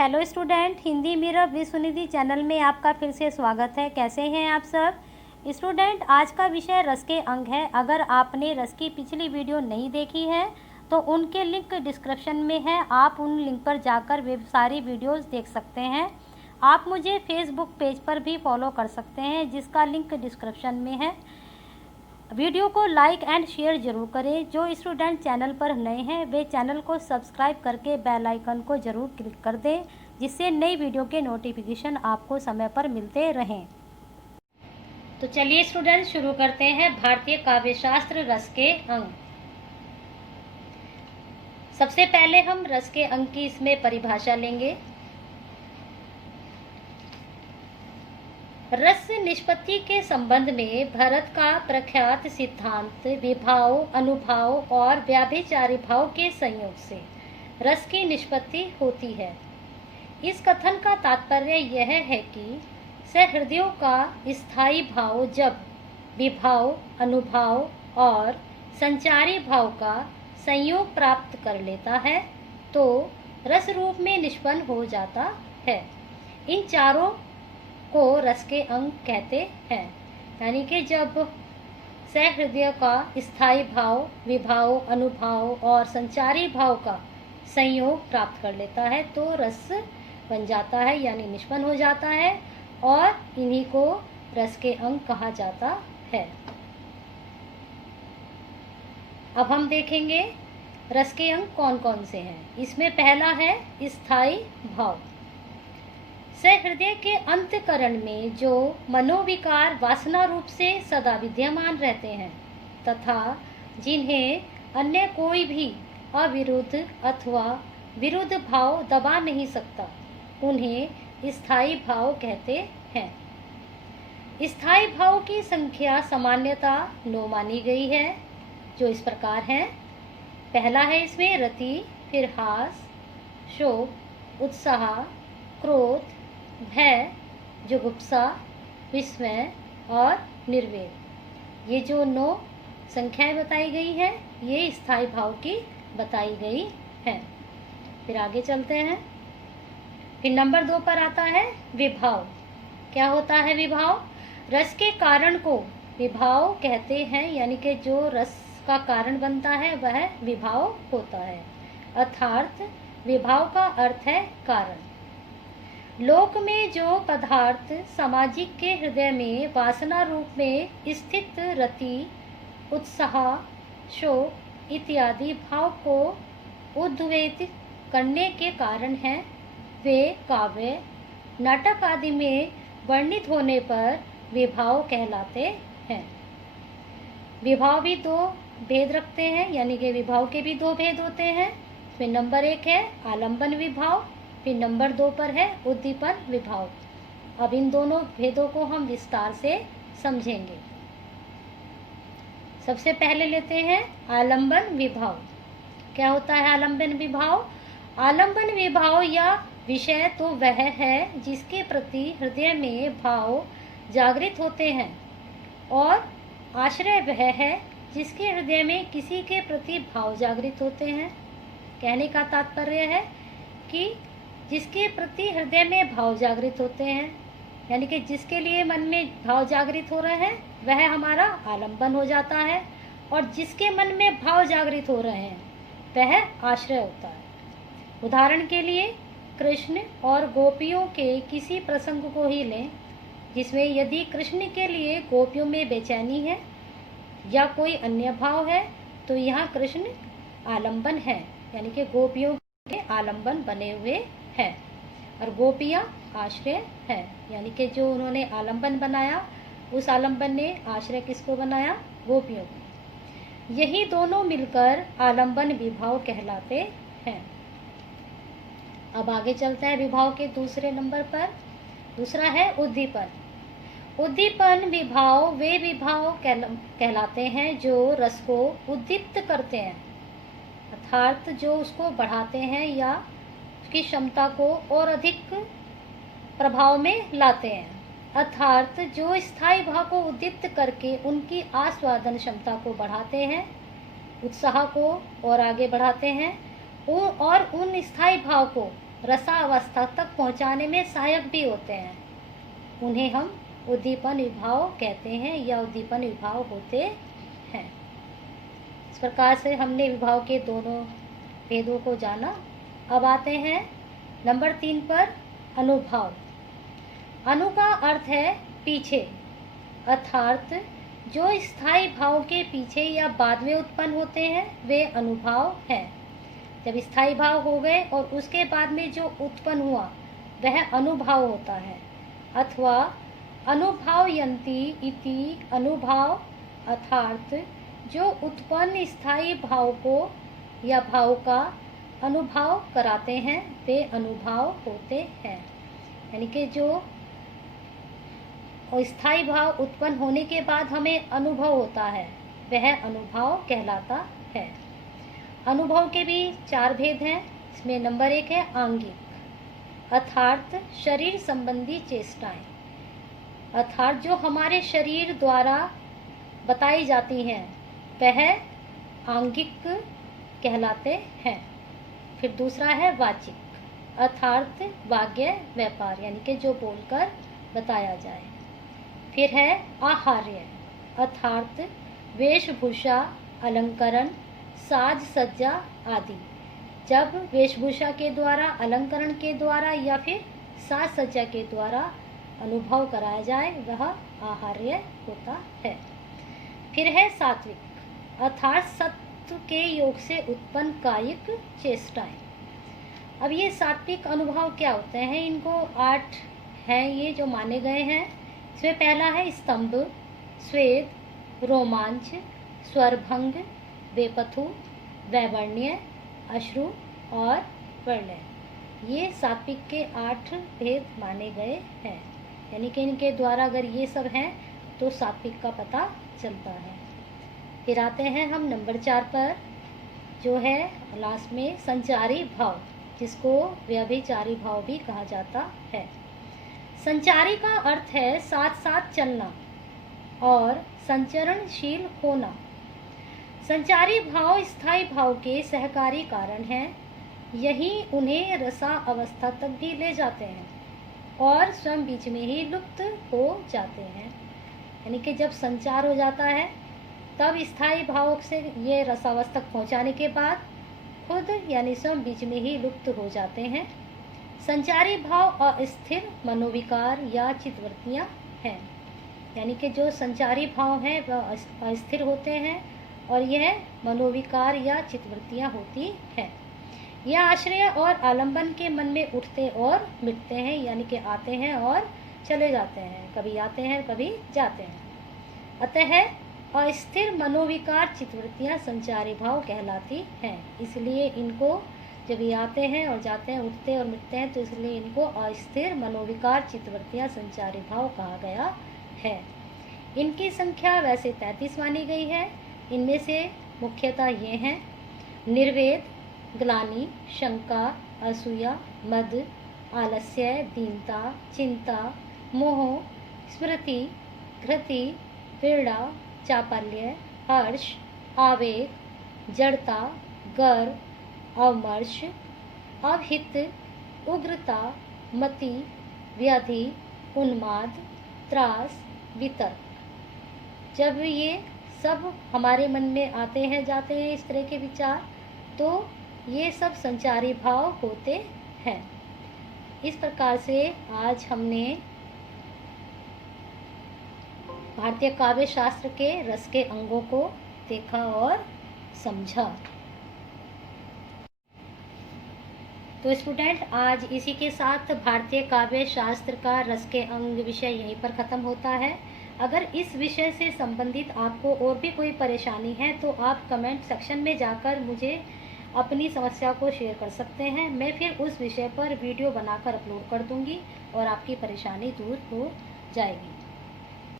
Hello student, Hindi मेरा विश्वनिधि channel में आपका फिर से स्वागत है। कैसे हैं आप सब स्टूडेंट? आज का विषय रस के अंग है। अगर आपने रस की पिछली वीडियो नहीं देखी है तो उनके लिंक डिस्क्रिप्शन में है, आप उन लिंक पर जाकर वे सारी वीडियोस देख सकते हैं। आप मुझे फेसबुक पेज पर भी फॉलो कर सकते हैं जिसका लिंक डिस्क्रिप्शन में है। वीडियो को लाइक एंड शेयर ज़रूर करें। जो स्टूडेंट चैनल पर नए हैं वे चैनल को सब्सक्राइब करके बेल आइकन को ज़रूर क्लिक कर दें, जिससे नई वीडियो के नोटिफिकेशन आपको समय पर मिलते रहें। तो चलिए स्टूडेंट शुरू करते हैं। भारतीय काव्यशास्त्र रस के अंग। सबसे पहले हम रस के अंग की इसमें परिभाषा लेंगे। रस निष्पत्ति के संबंध में भरत का प्रख्यात सिद्धांत विभाव, अनुभाव और व्याभिचारी भाव के संयोग से रस की निष्पत्ति होती है। इस कथन का तात्पर्य यह है कि सहृदयों का स्थायी भाव जब विभाव, अनुभाव और संचारी भाव का संयोग प्राप्त कर लेता है तो रस रूप में निष्पन्न हो जाता है। इन चारों को रस के अंग कहते हैं। यानी कि जब सहृदय का स्थायी भाव, विभाव, अनुभाव और संचारी भाव का संयोग प्राप्त कर लेता है तो रस बन जाता है, यानी निष्पन्न हो जाता है, और इन्हीं को रस के अंग कहा जाता है। अब हम देखेंगे रस के अंग कौन कौन से हैं। इसमें पहला है स्थायी भाव। सहृदय के अंतःकरण में जो मनोविकार वासना रूप से सदा विद्यमान रहते हैं तथा जिन्हें अन्य कोई भी अविरुद्ध अथवा विरुद्ध भाव दबा नहीं सकता, उन्हें स्थायी भाव कहते हैं। स्थायी भाव की संख्या सामान्यता 9 मानी गई है, जो इस प्रकार है। पहला है इसमें रति, फिर हास, शोक, उत्साह, क्रोध, भय, जुगुप्सा, विस्मय और निर्वेद। ये जो 9 संख्याएं बताई गई हैं ये स्थायी भाव की बताई गई हैं। फिर आगे चलते हैं। फिर नंबर 2 पर आता है विभाव। क्या होता है विभाव? रस के कारण को विभाव कहते हैं, यानी कि जो रस का कारण बनता है वह विभाव होता है। अर्थात विभाव का अर्थ है कारण। लोक में जो पदार्थ सामाजिक के हृदय में वासना रूप में स्थित रति, उत्साह, शोक इत्यादि भाव को उद्वेलित करने के कारण हैं, वे काव्य, नाटक आदि में वर्णित होने पर विभाव कहलाते हैं। विभाव भी 2 भेद रखते हैं, यानी कि विभाव के भी 2 भेद होते हैं। फिर नंबर 1 है आलंबन विभाव, फिर नंबर 2 पर है उद्दीपन विभाव। अब इन दोनों भेदों को हम विस्तार से समझेंगे। सबसे पहले लेते हैं आलंबन विभाव। क्या होता है आलंबन विभाव? आलंबन विभाव या विषय तो वह है जिसके प्रति हृदय में भाव जागृत होते हैं, और आश्रय वह है जिसके हृदय में किसी के प्रति भाव जागृत होते हैं। कहने का तात्पर्य है कि जिसके प्रति हृदय में भाव जागृत होते हैं, यानी कि जिसके लिए मन में भाव जागृत हो रहे हैं वह हमारा आलंबन हो जाता है, और जिसके मन में भाव जागृत हो रहे हैं वह आश्रय होता है। उदाहरण के लिए कृष्ण और गोपियों के किसी प्रसंग को ही लें, जिसमें यदि कृष्ण के लिए गोपियों में बेचैनी है या कोई अन्य भाव है तो यहाँ कृष्ण आलंबन है, यानी कि गोपियों के आलंबन बने हुए है, और गोपियाँ आश्रय है, यानी कि जो उन्होंने आलंबन बनाया उस आलंबन ने आश्रय किसको बनाया? गोपियों को। यही दोनों मिलकर आलंबन विभाव कहलाते हैं। अब आगे चलता है विभाव के दूसरे नंबर पर। दूसरा है उद्दीपन। उद्दीपन विभाव वे विभाव कहलाते हैं जो रस को उद्दीप्त करते हैं, अर्थात जो उसको बढ़ाते हैं या की क्षमता को और अधिक प्रभाव में लाते हैं, अर्थात जो स्थायी भाव को उद्दीप्त करके उनकी आस्वादन क्षमता को बढ़ाते हैं, उत्साह को और आगे बढ़ाते हैं, और उन स्थायी भाव को रसावस्था तक पहुंचाने में सहायक भी होते हैं। उन्हें हम उद्दीपन विभाव कहते हैं या उद्दीपन विभाव होते हैं। इस प्रकार से हमने विभाव के दोनों भेदों को जाना। अब आते हैं नंबर 3 पर, अनुभाव। अनु का अर्थ है पीछे, अर्थात जो स्थायी भाव के पीछे या बाद में उत्पन्न होते हैं वे अनुभाव हैं। जब स्थायी भाव हो गए और उसके बाद में जो उत्पन्न हुआ वह अनुभाव होता है। अथवा अनुभावयन्ति इति अनुभाव, अर्थात जो उत्पन्न स्थायी भाव को या भाव का अनुभाव कराते हैं वे अनुभाव होते हैं। यानी कि जो स्थायी भाव उत्पन्न होने के बाद हमें अनुभव होता है वह अनुभाव कहलाता है। अनुभव के भी 4 भेद हैं। इसमें नंबर 1 है आंगिक, अर्थात शरीर संबंधी चेष्टाएं, अर्थात जो हमारे शरीर द्वारा बताई जाती हैं वह आंगिक कहलाते हैं। फिर दूसरा है वाचिक, अर्थात वाग्य व्यापार, यानी कि जो बोलकर बताया जाए। फिर है आहार्य, अर्थात वेशभूषा, अलंकरण, साज सज्जा आदि। जब वेशभूषा के द्वारा, अलंकरण के द्वारा या फिर साज सज्जा के द्वारा अनुभव कराया जाए वह आहार्य होता है। फिर है सात्विक, अर्थात सत्व के योग से उत्पन्न कायिक चेष्टाएं। अब ये सात्विक अनुभव क्या होते हैं? इनको 8 हैं ये जो माने गए हैं। इसमें पहला है स्तंभ, स्वेद, रोमांच, स्वरभंग, बेपथु, वैवर्ण्य, अश्रु और प्रलय। ये सात्विक के 8 भेद माने गए हैं। यानी कि इनके द्वारा अगर ये सब हैं तो सात्विक का पता चलता है। फिर आते हैं हम नंबर 4 पर, जो है लास्ट में संचारी भाव, जिसको व्यभिचारी भाव भी कहा जाता है। संचारी का अर्थ है साथ साथ चलना और संचरणशील होना। संचारी भाव स्थायी भाव के सहकारी कारण हैं। यही उन्हें रसा अवस्था तक भी ले जाते हैं और स्वयं बीच में ही लुप्त हो जाते हैं। यानी कि जब संचार हो जाता है तब स्थायी भाव से ये रसावस्था तक पहुंचाने के बाद खुद यानी स्वयं बीच में ही लुप्त हो जाते हैं। संचारी भाव अस्थिर मनोविकार या चित्तवृत्तियाँ हैं। यानी कि जो संचारी भाव हैं वह अस्थिर होते हैं और यह मनोविकार या चित्तवृत्तियाँ होती हैं। यह आश्रय और आलंबन के मन में उठते और मिटते हैं, यानी कि आते हैं और चले जाते हैं, कभी आते हैं कभी जाते हैं। अतः अस्थिर मनोविकार चित्तवृत्तियाँ संचारी भाव कहलाती हैं। इसलिए इनको जब ये आते हैं और जाते हैं, उठते और मिटते हैं, तो इसलिए इनको अस्थिर मनोविकार चित्तवृत्तियाँ संचारी भाव कहा गया है। इनकी संख्या वैसे 33 मानी गई है। इनमें से मुख्यतः ये हैं निर्वेद, ग्लानि, शंका, असूया, मद, आलस्य, दीनता, चिंता, मोह, स्मृति, घृति, पीड़ा, चापल्य, हर्ष, आवेग, जड़ता, गर्व, अवमर्श, अवहित, उग्रता, मति, व्याधि, उन्माद, त्रास, वितर्क। जब ये सब हमारे मन में आते हैं जाते हैं इस तरह के विचार, तो ये सब संचारी भाव होते हैं। इस प्रकार से आज हमने भारतीय काव्य शास्त्र के रस के अंगों को देखा और समझा। तो स्टूडेंट, आज इसी के साथ भारतीय काव्य शास्त्र का रस के अंग विषय यहीं पर ख़त्म होता है। अगर इस विषय से संबंधित आपको और भी कोई परेशानी है तो आप कमेंट सेक्शन में जाकर मुझे अपनी समस्या को शेयर कर सकते हैं। मैं फिर उस विषय पर वीडियो बनाकर अपलोड कर दूंगी और आपकी परेशानी दूर हो जाएगी।